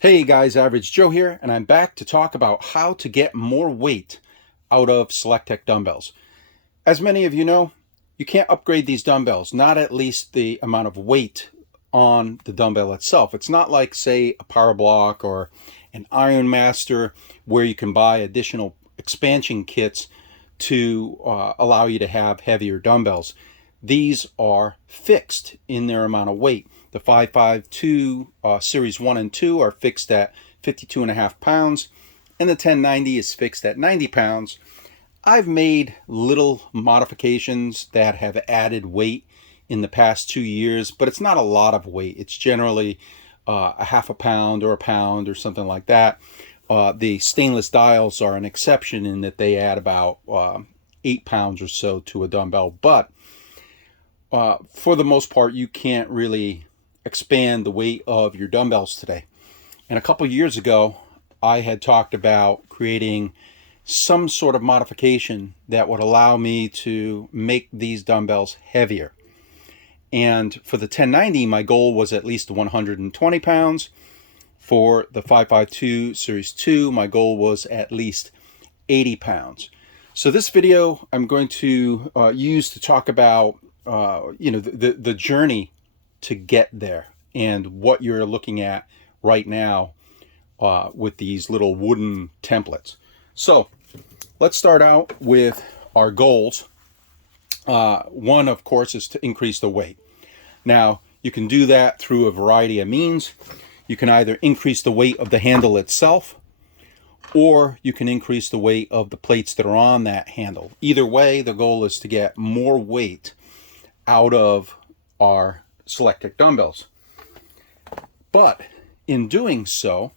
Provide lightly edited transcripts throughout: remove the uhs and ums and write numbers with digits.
Hey guys, Average Joe here, and I'm back to talk about how to get more weight out of SelectTech dumbbells. As many of you know, you can't upgrade these dumbbells, not at least the amount of weight on the dumbbell itself. It's not like, say, a Power Block or an Iron Master where you can buy additional expansion kits to allow you to have heavier dumbbells. These are fixed in their amount of weight. The 552 Series 1 and 2 are fixed at 52.5 pounds, and the 1090 is fixed at 90 pounds. I've made little modifications that have added weight in the past 2 years, but it's not a lot of weight. It's generally a half a pound or a pound or something like that. The stainless dials are an exception in that they add about 8 pounds or so to a dumbbell, but for the most part, you can't really expand the weight of your dumbbells today. And a couple years ago, I had talked about creating some sort of modification that would allow me to make these dumbbells heavier. And for the 1090, my goal was at least 120 pounds. For the 552 Series 2, my goal was at least 80 pounds. So this video I'm going to use to talk about the journey to get there and what you're looking at right now with these little wooden templates. So let's start out with our goals. One, of course, is to increase the weight. Now, you can do that through a variety of means. You can either increase the weight of the handle itself, or you can increase the weight of the plates that are on that handle. Either way, the goal is to get more weight out of our SelectTech dumbbells. But in doing so,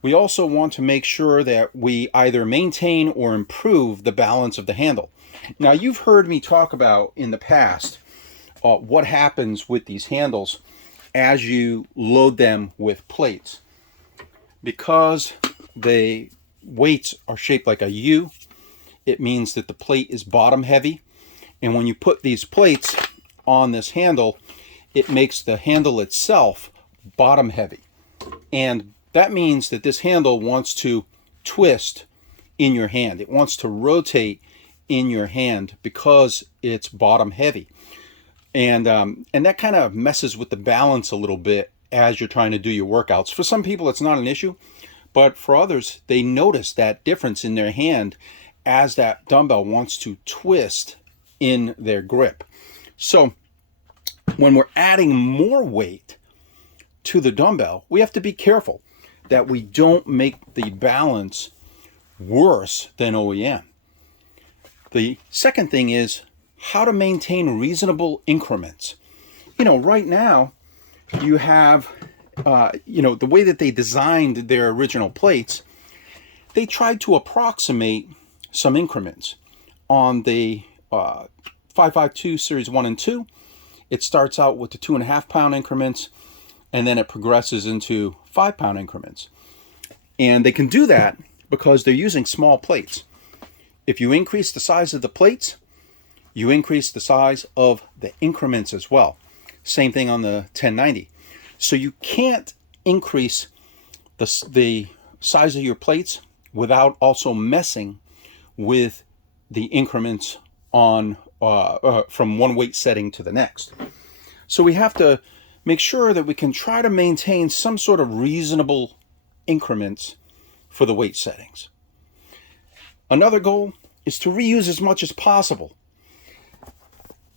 we also want to make sure that we either maintain or improve the balance of the handle. Now, you've heard me talk about in the past what happens with these handles as you load them with plates. Because the weights are shaped like a U, it means that the plate is bottom heavy. And when you put these plates on this handle, it makes the handle itself bottom heavy. And that means that this handle wants to twist in your hand. It wants to rotate in your hand because it's bottom heavy. And that kind of messes with the balance a little bit as you're trying to do your workouts. For some people, it's not an issue, but for others, they notice that difference in their hand as that dumbbell wants to twist in their grip. So when we're adding more weight to the dumbbell, we have to be careful that we don't make the balance worse than OEM. The second thing is how to maintain reasonable increments. Right now you have, the way that they designed their original plates, they tried to approximate some increments. On the 552 Series 1 and 2, it starts out with the 2.5 pound increments, and then it progresses into 5 pound increments. And they can do that because they're using small plates. If you increase the size of the plates, you increase the size of the increments as well. Same thing on the 1090. So you can't increase the size of your plates without also messing with the increments on from one weight setting to the next. So we have to make sure that we can try to maintain some sort of reasonable increments for the weight settings. Another goal is to reuse as much as possible.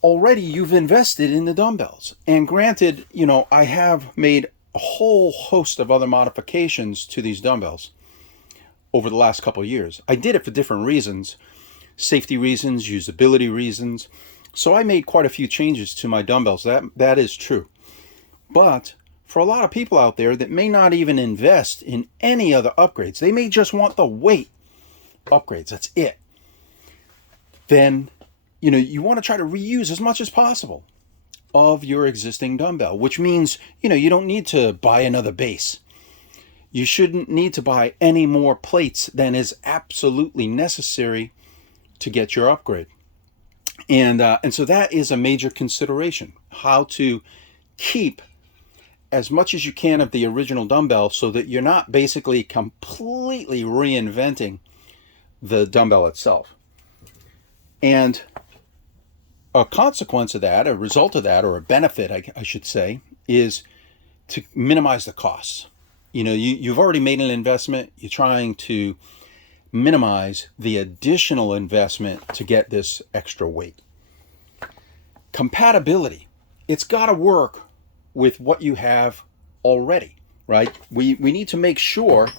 Already you've invested in the dumbbells, and granted, I have made a whole host of other modifications to these dumbbells over the last couple of years. I did it for different reasons, safety reasons, usability reasons. So I made quite a few changes to my dumbbells. That is true. But for a lot of people out there that may not even invest in any other upgrades, they may just want the weight upgrades, that's it. Then, you want to try to reuse as much as possible of your existing dumbbell, which means, you don't need to buy another base. You shouldn't need to buy any more plates than is absolutely necessary to get your upgrade. And so that is a major consideration, how to keep as much as you can of the original dumbbell so that you're not basically completely reinventing the dumbbell itself. And a consequence of that, a result of that, or a benefit, I should say, is to minimize the costs. You've already made an investment. You're trying to minimize the additional investment to get this extra weight. Compatibility. It's got to work with what you have already, right? We need to make sure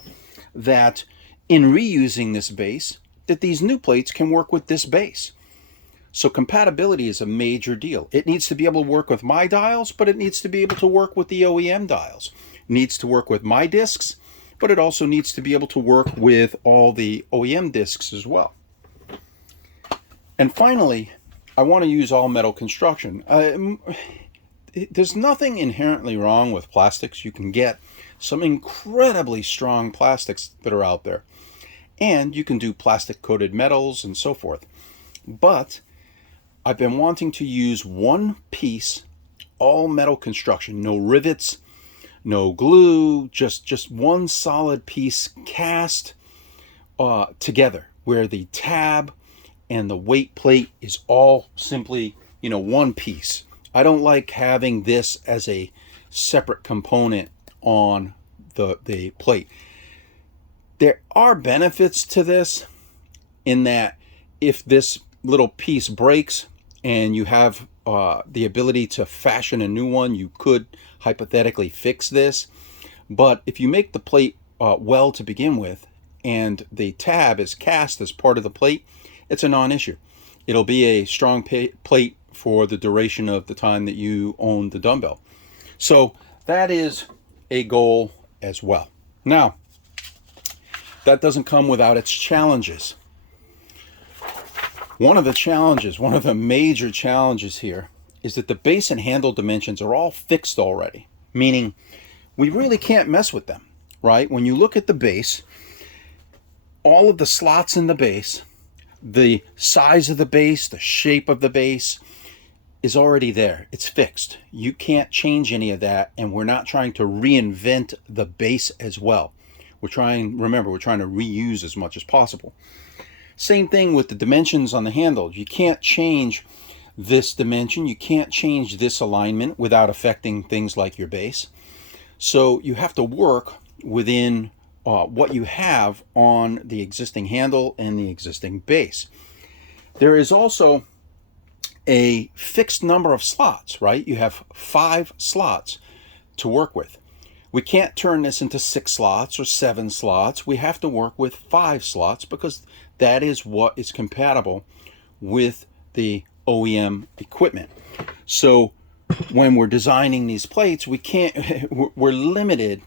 that in reusing this base, that these new plates can work with this base. So compatibility is a major deal. It needs to be able to work with my dials, but it needs to be able to work with the OEM dials. It needs to work with my discs, but it also needs to be able to work with all the OEM discs as well. And finally, I want to use all metal construction. There's nothing inherently wrong with plastics. You can get some incredibly strong plastics that are out there. And you can do plastic coated metals and so forth. But I've been wanting to use one piece, all metal construction, no rivets, no glue, just one solid piece cast together, where the tab and the weight plate is all simply, one piece. I don't like having this as a separate component on the plate. There are benefits to this in that if this little piece breaks and you have the ability to fashion a new one, you could hypothetically fix this. But if you make the plate well to begin with, and the tab is cast as part of the plate, it's a non-issue. It'll be a strong plate for the duration of the time that you own the dumbbell. So that is a goal as well. Now, that doesn't come without its challenges. One of the major challenges here is that the base and handle dimensions are all fixed already, meaning we really can't mess with them, right? When you look at the base, all of the slots in the base, the size of the base, the shape of the base is already there. It's fixed. You can't change any of that, and we're not trying to reinvent the base as well. We're trying to reuse as much as possible. Same thing with the dimensions on the handle. You can't change this dimension. You can't change this alignment without affecting things like your base. So you have to work within what you have on the existing handle and the existing base. There is also a fixed number of slots, right? You have 5 slots to work with. We can't turn this into 6 slots or 7 slots. We have to work with 5 slots because that is what is compatible with the OEM equipment. So when we're designing these plates, we're limited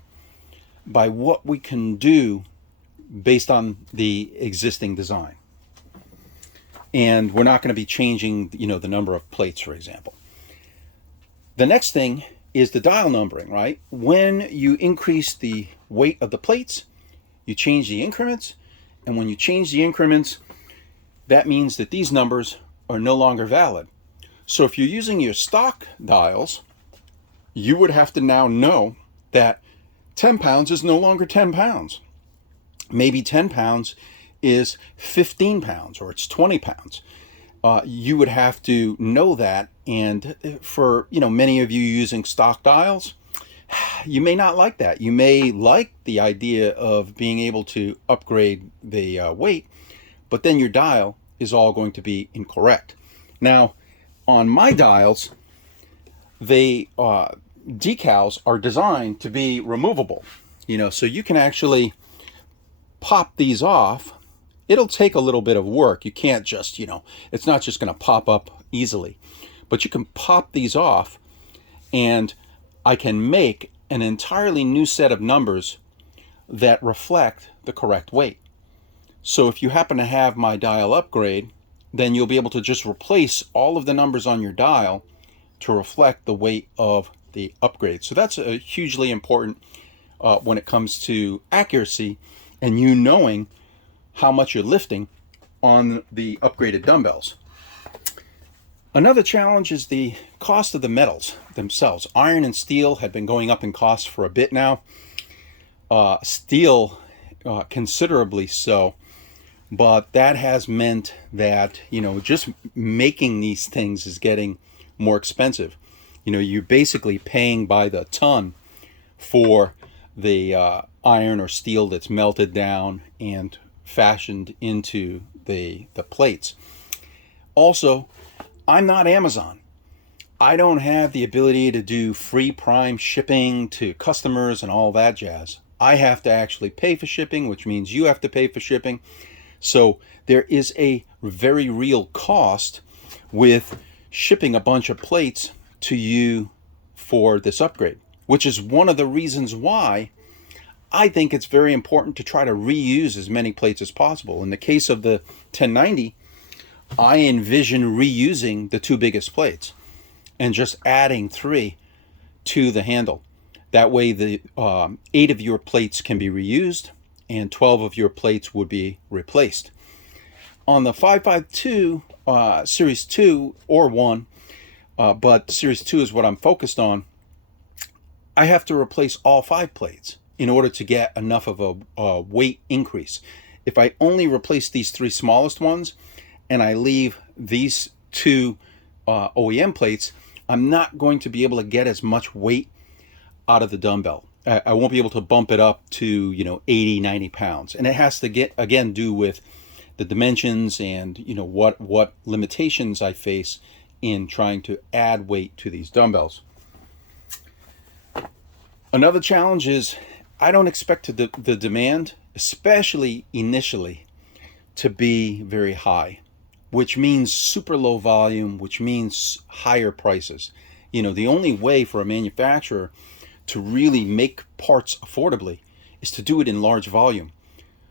by what we can do based on the existing design. And we're not going to be changing, the number of plates, for example. The next thing is the dial numbering, right? When you increase the weight of the plates, you change the increments. And when you change the increments, that means that these numbers are no longer valid. So if you're using your stock dials, you would have to now know that 10 pounds is no longer 10 pounds. Maybe 10 pounds is 15 pounds or it's 20 pounds. You would have to know that. And for, many of you using stock dials, you may not like that. You may like the idea of being able to upgrade the weight, but then your dial is all going to be incorrect. Now, on my dials, they decals are designed to be removable, so you can actually pop these off. It'll take a little bit of work. You can't just, it's not just going to pop up easily, but you can pop these off and I can make an entirely new set of numbers that reflect the correct weight. So if you happen to have my dial upgrade, then you'll be able to just replace all of the numbers on your dial to reflect the weight of the upgrade. So that's a hugely important when it comes to accuracy and you knowing how much you're lifting on the upgraded dumbbells. Another challenge is the cost of the metals themselves. Iron and steel had been going up in cost for a bit now. Steel considerably so, but that has meant that, just making these things is getting more expensive. You're basically paying by the ton for the iron or steel that's melted down and fashioned into the plates. Also, I'm not Amazon. I don't have the ability to do free prime shipping to customers and all that jazz. I have to actually pay for shipping, which means you have to pay for shipping. So there is a very real cost with shipping a bunch of plates to you for this upgrade, which is one of the reasons why I think it's very important to try to reuse as many plates as possible. In the case of the 1090, I envision reusing the two biggest plates and just adding 3 to the handle. That way the 8 of your plates can be reused and 12 of your plates would be replaced. On the 552 Series 2 or 1, but Series 2 is what I'm focused on, I have to replace all 5 plates in order to get enough of a weight increase. If I only replace these 3 smallest ones and I leave these 2 OEM plates, I'm not going to be able to get as much weight out of the dumbbell. I won't be able to bump it up to 80, 90 pounds. And it has to do with the dimensions and what limitations I face in trying to add weight to these dumbbells. Another challenge is I don't expect the demand, especially initially, to be very high, which means super low volume, which means higher prices. The only way for a manufacturer to really make parts affordably is to do it in large volume.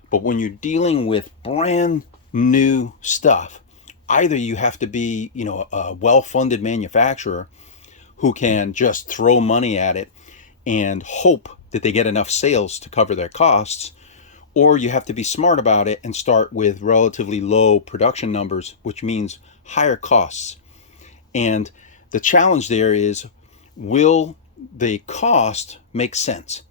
But when you're dealing with brand new stuff, either you have to be, a well-funded manufacturer who can just throw money at it and hope that they get enough sales to cover their costs, or you have to be smart about it and start with relatively low production numbers, which means higher costs. And the challenge there is, will the cost make sense?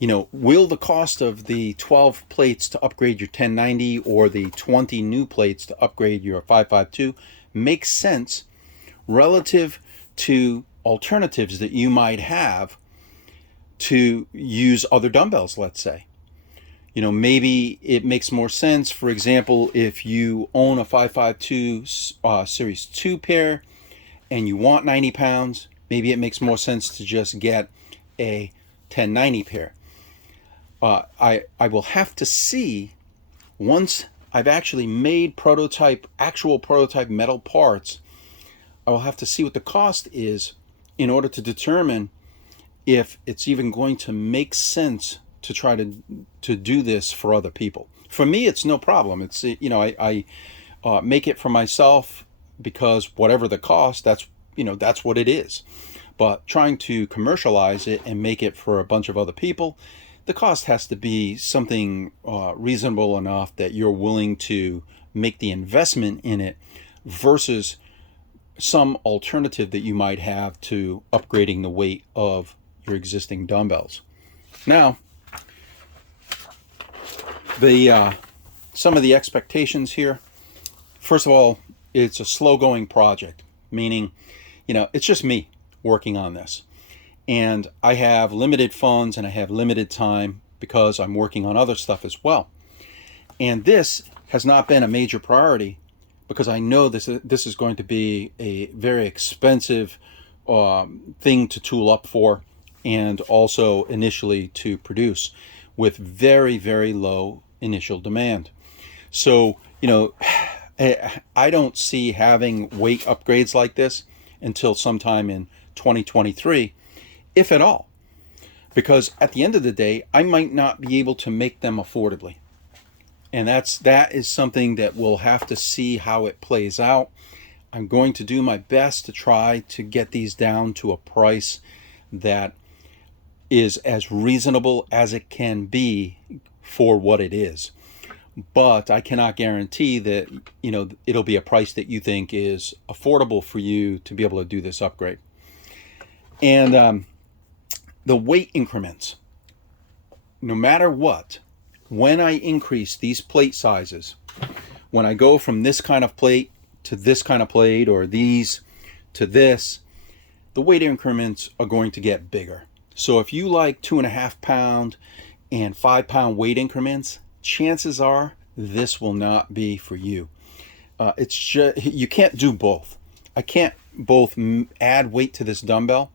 Will the cost of the 12 plates to upgrade your 1090 or the 20 new plates to upgrade your 552 make sense relative to alternatives that you might have to use other dumbbells, let's say? Maybe it makes more sense, for example, if you own a 552 Series 2 pair and you want 90 pounds, maybe it makes more sense to just get a 1090 pair. I will have to see, once I've actually made actual prototype metal parts, I will have to see what the cost is in order to determine if it's even going to make sense to try to do this for other people. For me, it's no problem. It's, I make it for myself because whatever the cost, that's what it is. But trying to commercialize it and make it for a bunch of other people, the cost has to be something reasonable enough that you're willing to make the investment in it versus some alternative that you might have to upgrading the weight of your existing dumbbells. Now, some of the expectations here. First of all, it's a slow-going project, meaning, it's just me working on this. And I have limited funds and I have limited time because I'm working on other stuff as well. And this has not been a major priority because I know this is going to be a very expensive thing to tool up for, and also initially to produce with very, very low initial demand. So, I don't see having weight upgrades like this until sometime in 2023, if at all, because at the end of the day, I might not be able to make them affordably. And that is something that we'll have to see how it plays out. I'm going to do my best to try to get these down to a price that is as reasonable as it can be for what it is. but I cannot guarantee that, you know, it'll be a price that you think is affordable for you to be able to do this upgrade. And the weight increments, no matter what, when I increase these plate sizes, when I go from this kind of plate to this kind of plate, or these to this, the weight increments are going to get bigger. So if you like 2.5 pound and 5 pound weight increments, chances are this will not be for you. It's just, you can't do both. I can't both add weight to this dumbbell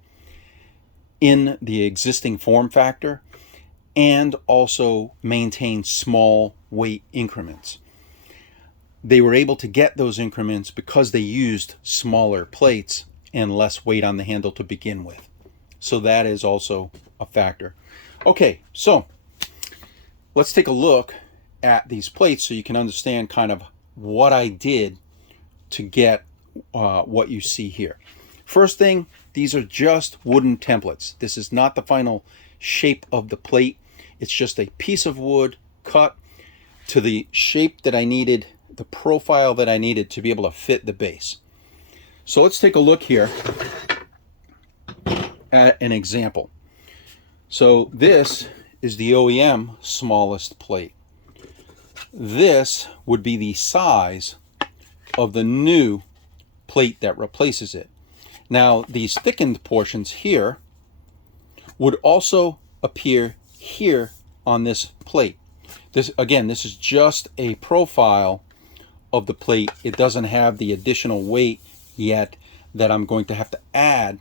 in the existing form factor and also maintain small weight increments. They were able to get those increments because they used smaller plates and less weight on the handle to begin with. So that is also a factor. Okay, so let's take a look at these plates so you can understand kind of what I did to get what you see here. First thing, these are just wooden templates. This is not the final shape of the plate. It's just a piece of wood cut to the shape that I needed, the profile that I needed to be able to fit the base. So let's take a look here at an example. So this is the OEM smallest plate. This would be the size of the new plate that replaces it. Now, these thickened portions here would also appear here on this plate. This, again, this is just a profile of the plate. It doesn't have the additional weight yet that I'm going to have to add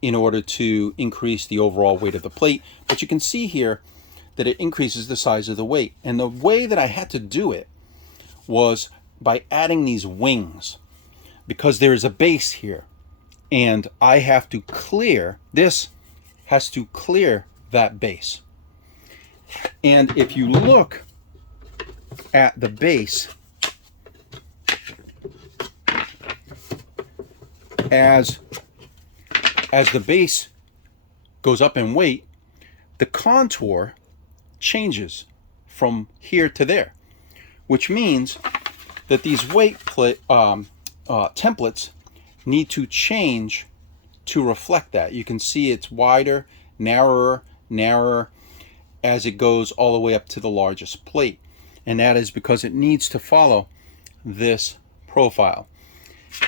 in order to increase the overall weight of the plate. But you can see here that it increases the size of the weight. And the way that I had to do it was by adding these wings, because there is a base here and I have to clear, this has to clear that base. And if you look at the base, as the base goes up in weight, the contour changes from here to there, which means that these weight templates need to change to reflect that. You can see it's wider, narrower, narrower as it goes all the way up to the largest plate. And that is because it needs to follow this profile.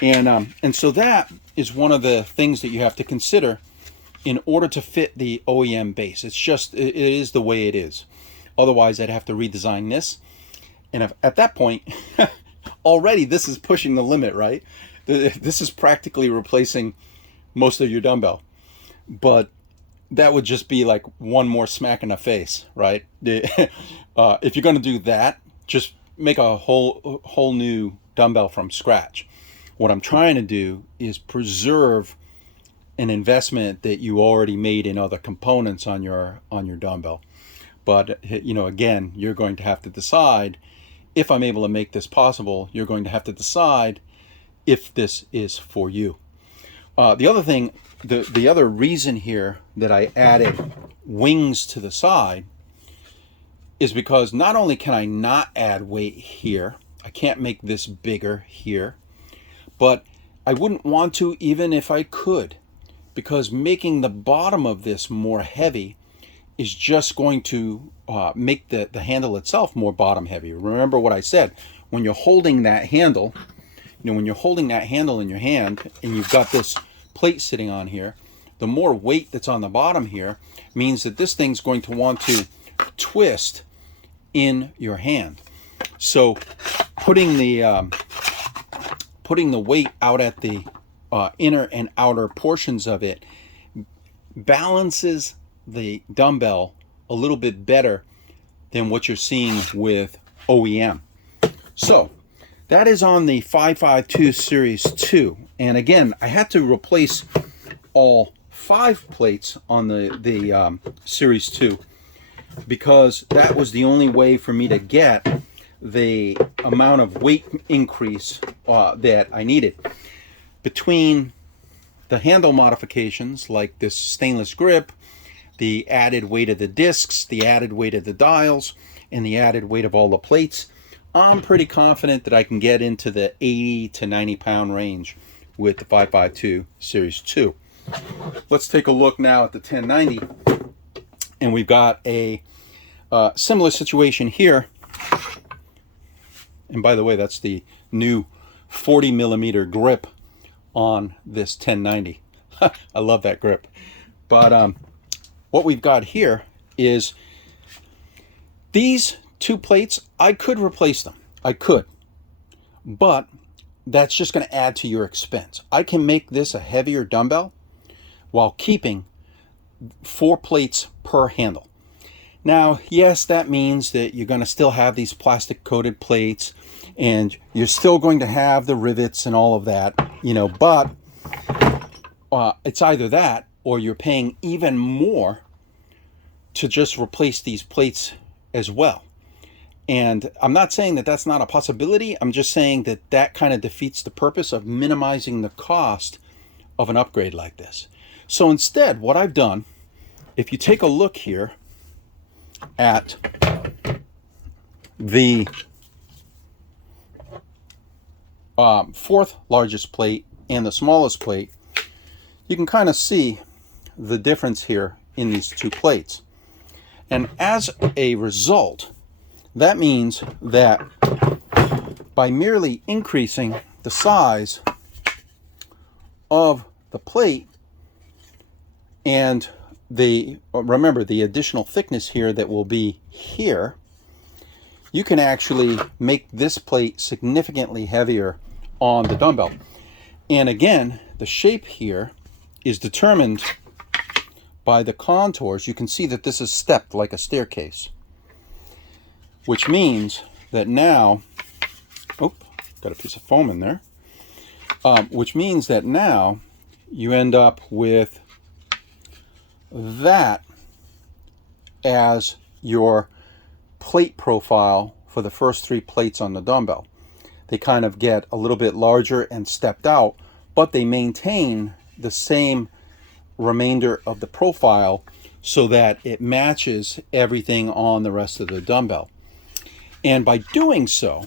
And so that is one of the things that you have to consider in order to fit the OEM base. It's just, it is the way it is. Otherwise, I'd have to redesign this. And at that point, already this is pushing the limit, right? This is practically replacing most of your dumbbell. But that would just be like one more smack in the face, right? If you're going to do that, just make a whole new dumbbell from scratch. What I'm trying to do is preserve an investment that you already made in other components on your dumbbell. But, you know, again, you're going to have to decide, if I'm able to make this possible, you're going to have to decide if this is for you. The other thing, the other reason here that I added wings to the side is because not only can I not add weight here, I can't make this bigger here, but I wouldn't want to even if I could, because making the bottom of this more heavy is just going to make the handle itself more bottom heavy. Remember what I said, when you're holding that handle, you know, when you're holding that handle in your hand and you've got this plate sitting on here, the more weight that's on the bottom here means that this thing's going to want to twist in your hand. So putting the weight out at the inner and outer portions of it balances the dumbbell a little bit better than what you're seeing with OEM. So that is on the 552 Series 2. And again, I had to replace all 5 plates on the Series 2 because that was the only way for me to get the amount of weight increase that I needed. Between the handle modifications, like this stainless grip, the added weight of the discs, the added weight of the dials, and the added weight of all the plates, I'm pretty confident that I can get into the 80 to 90 pound range with the 552 Series 2. Let's take a look now at the 1090, and we've got a similar situation here. And by the way, that's the new 40 millimeter grip on this 1090. I love that grip. But what we've got here is these two plates. I could replace them. I could. But that's just going to add to your expense. I can make this a heavier dumbbell while keeping 4 plates per handle. Now, yes, that means that you're going to still have these plastic coated plates, and you're still going to have the rivets and all of that, you know, but it's either that or you're paying even more to just replace these plates as well. And I'm not saying that that's not a possibility. I'm just saying that that kind of defeats the purpose of minimizing the cost of an upgrade like this. So instead, what I've done, if you take a look here at the 4th largest plate and the smallest plate, you can kind of see the difference here in these two plates. And as a result, that means that by merely increasing the size of the plate and remember the additional thickness here that will be here, you can actually make this plate significantly heavier on the dumbbell. And again, the shape here is determined by the contours. You can see that this is stepped like a staircase, which means that now, oh, got a piece of foam in there, which means that now you end up with that as your plate profile for the first 3 plates on the dumbbell. They kind of get a little bit larger and stepped out, but they maintain the same remainder of the profile so that it matches everything on the rest of the dumbbell. And by doing so,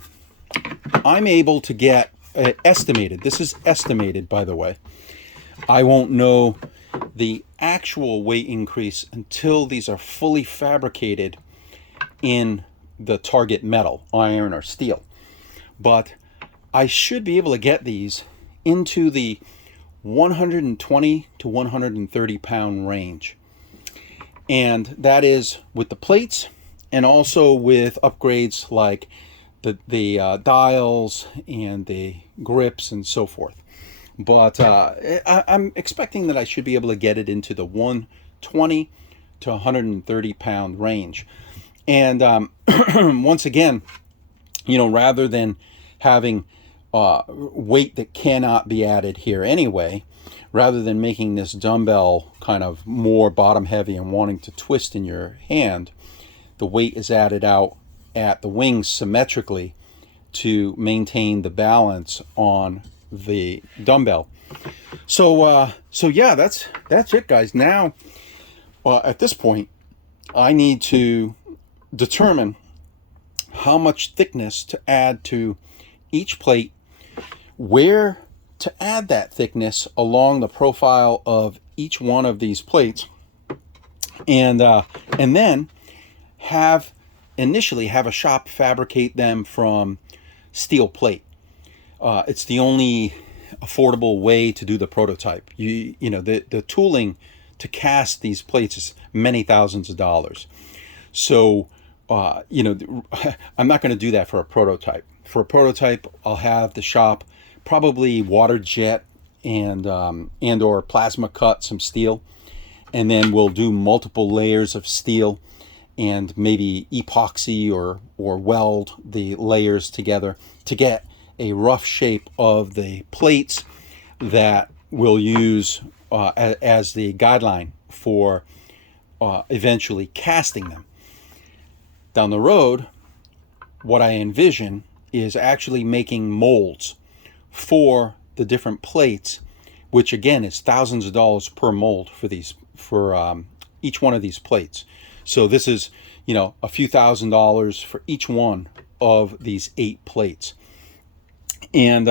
I'm able to get estimated. This is estimated, by the way. I won't know the actual weight increase until these are fully fabricated in the target metal, iron or steel. But I should be able to get these into the 120 to 130 pound range. And that is with the plates and also with upgrades like the dials and the grips and so forth. But I'm expecting that I should be able to get it into the 120 to 130 pound range. And once again, you know, rather than having weight that cannot be added here anyway, rather than making this dumbbell kind of more bottom heavy and wanting to twist in your hand, the weight is added out at the wings symmetrically to maintain the balance on the dumbbell. So yeah, that's it, guys. Now, at this point, I need to determine how much thickness to add to each plate, where to add that thickness along the profile of each one of these plates, and then initially have a shop fabricate them from steel plate. It's the only affordable way to do the prototype. You know, the tooling to cast these plates is many thousands of dollars. So, you know, I'm not going to do that for a prototype. For a prototype, I'll have the shop probably water jet and or plasma cut some steel, and then we'll do multiple layers of steel and maybe epoxy or weld the layers together to get a rough shape of the plates that we'll use as the guideline for eventually casting them. Down the road, what I envision is actually making molds for the different plates, which again is thousands of dollars per mold for each one of these plates. So this is, you know, a few $1,000s for each one of these 8 plates. And,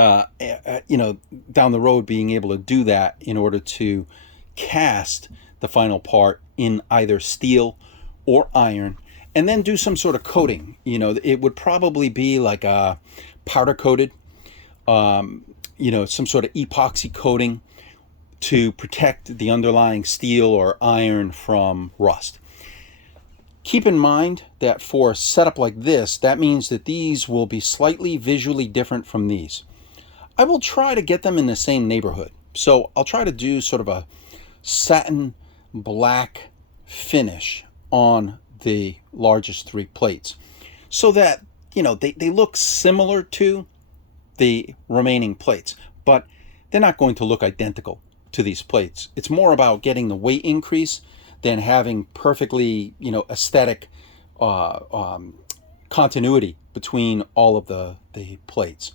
you know, down the road, being able to do that in order to cast the final part in either steel or iron, and then do some sort of coating. You know, it would probably be like a powder coated, you know, some sort of epoxy coating to protect the underlying steel or iron from rust. Keep in mind that for a setup like this, that means that these will be slightly visually different from these. I will try to get them in the same neighborhood. So I'll try to do sort of a satin black finish on the largest 3 plates so that, you know, they look similar to the remaining plates, but they're not going to look identical to these plates. It's more about getting the weight increase than having perfectly, you know, aesthetic continuity between all of the plates.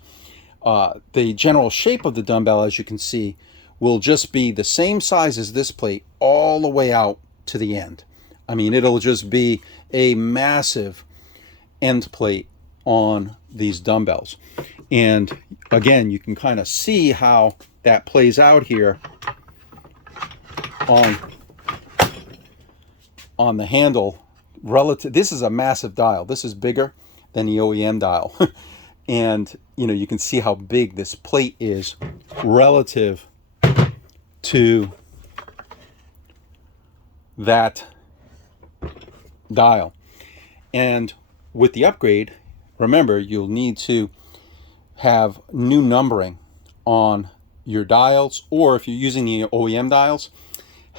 The general shape of the dumbbell, as you can see, will just be the same size as this plate all the way out to the end. I mean, it'll just be a massive end plate on these dumbbells. And again, you can kind of see how that plays out here on the handle. Relative, this is a massive dial. This is bigger than the OEM dial. And, you know, you can see how big this plate is relative to that dial. And with the upgrade, remember, you'll need to have new numbering on your dials, or if you're using the OEM dials,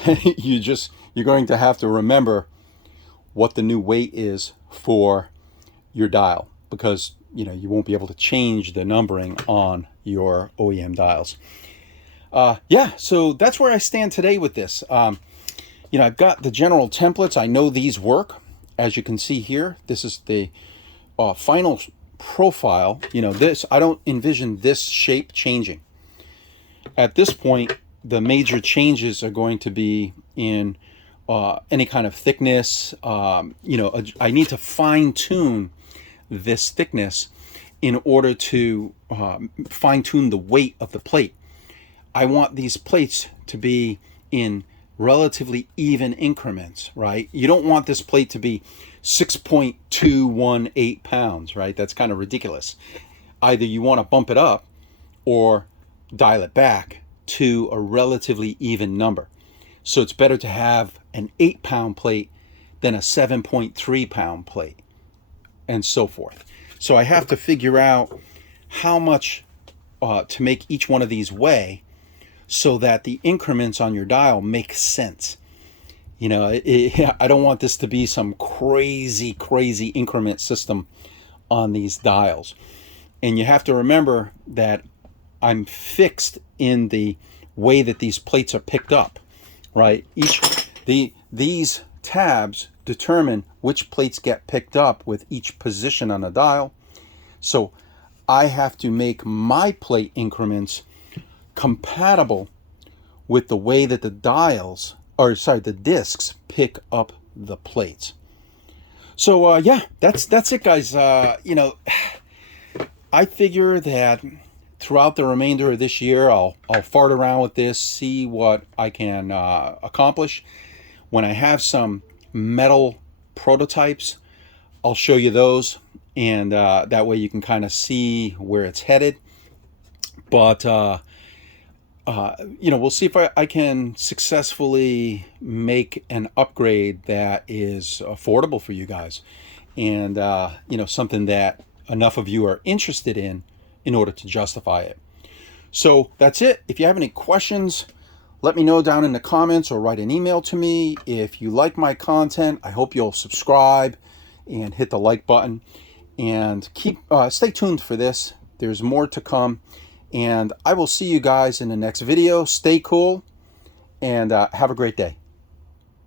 you're going to have to remember what the new weight is for your dial, because, you know, you won't be able to change the numbering on your OEM dials. Yeah, so that's where I stand today with this. You know, I've got the general templates. I know these work. As you can see here, this is the final profile. You know, this, I don't envision this shape changing. At this point, the major changes are going to be in any kind of thickness. You know, I need to fine tune this thickness in order to fine tune the weight of the plate. I want these plates to be in relatively even increments, right? You don't want this plate to be 6.218 pounds, right? That's kind of ridiculous. Either you want to bump it up or dial it back to a relatively even number. So it's better to have an 8-pound plate than a 7.3 pound plate, and so forth. So I have to figure out how much to make each one of these weigh so that the increments on your dial make sense. You know, I don't want this to be some crazy increment system on these dials. And you have to remember that I'm fixed in the way that these plates are picked up, right? These tabs determine which plates get picked up with each position on the dial. So I have to make my plate increments compatible with the way that the dials, or sorry, the discs pick up the plates. So yeah, that's it, guys. You know, I figure that throughout the remainder of this year, I'll fart around with this, see what I can accomplish. When I have some metal prototypes, I'll show you those, and that way you can kind of see where it's headed. But you know, we'll see if I can successfully make an upgrade that is affordable for you guys, and you know, something that enough of you are interested in order to justify it. So that's it. If you have any questions, let me know down in the comments or write an email to me. If you like my content, I hope you'll subscribe and hit the like button, and stay tuned for this. There's more to come, and I will see you guys in the next video. Stay cool, and have a great day.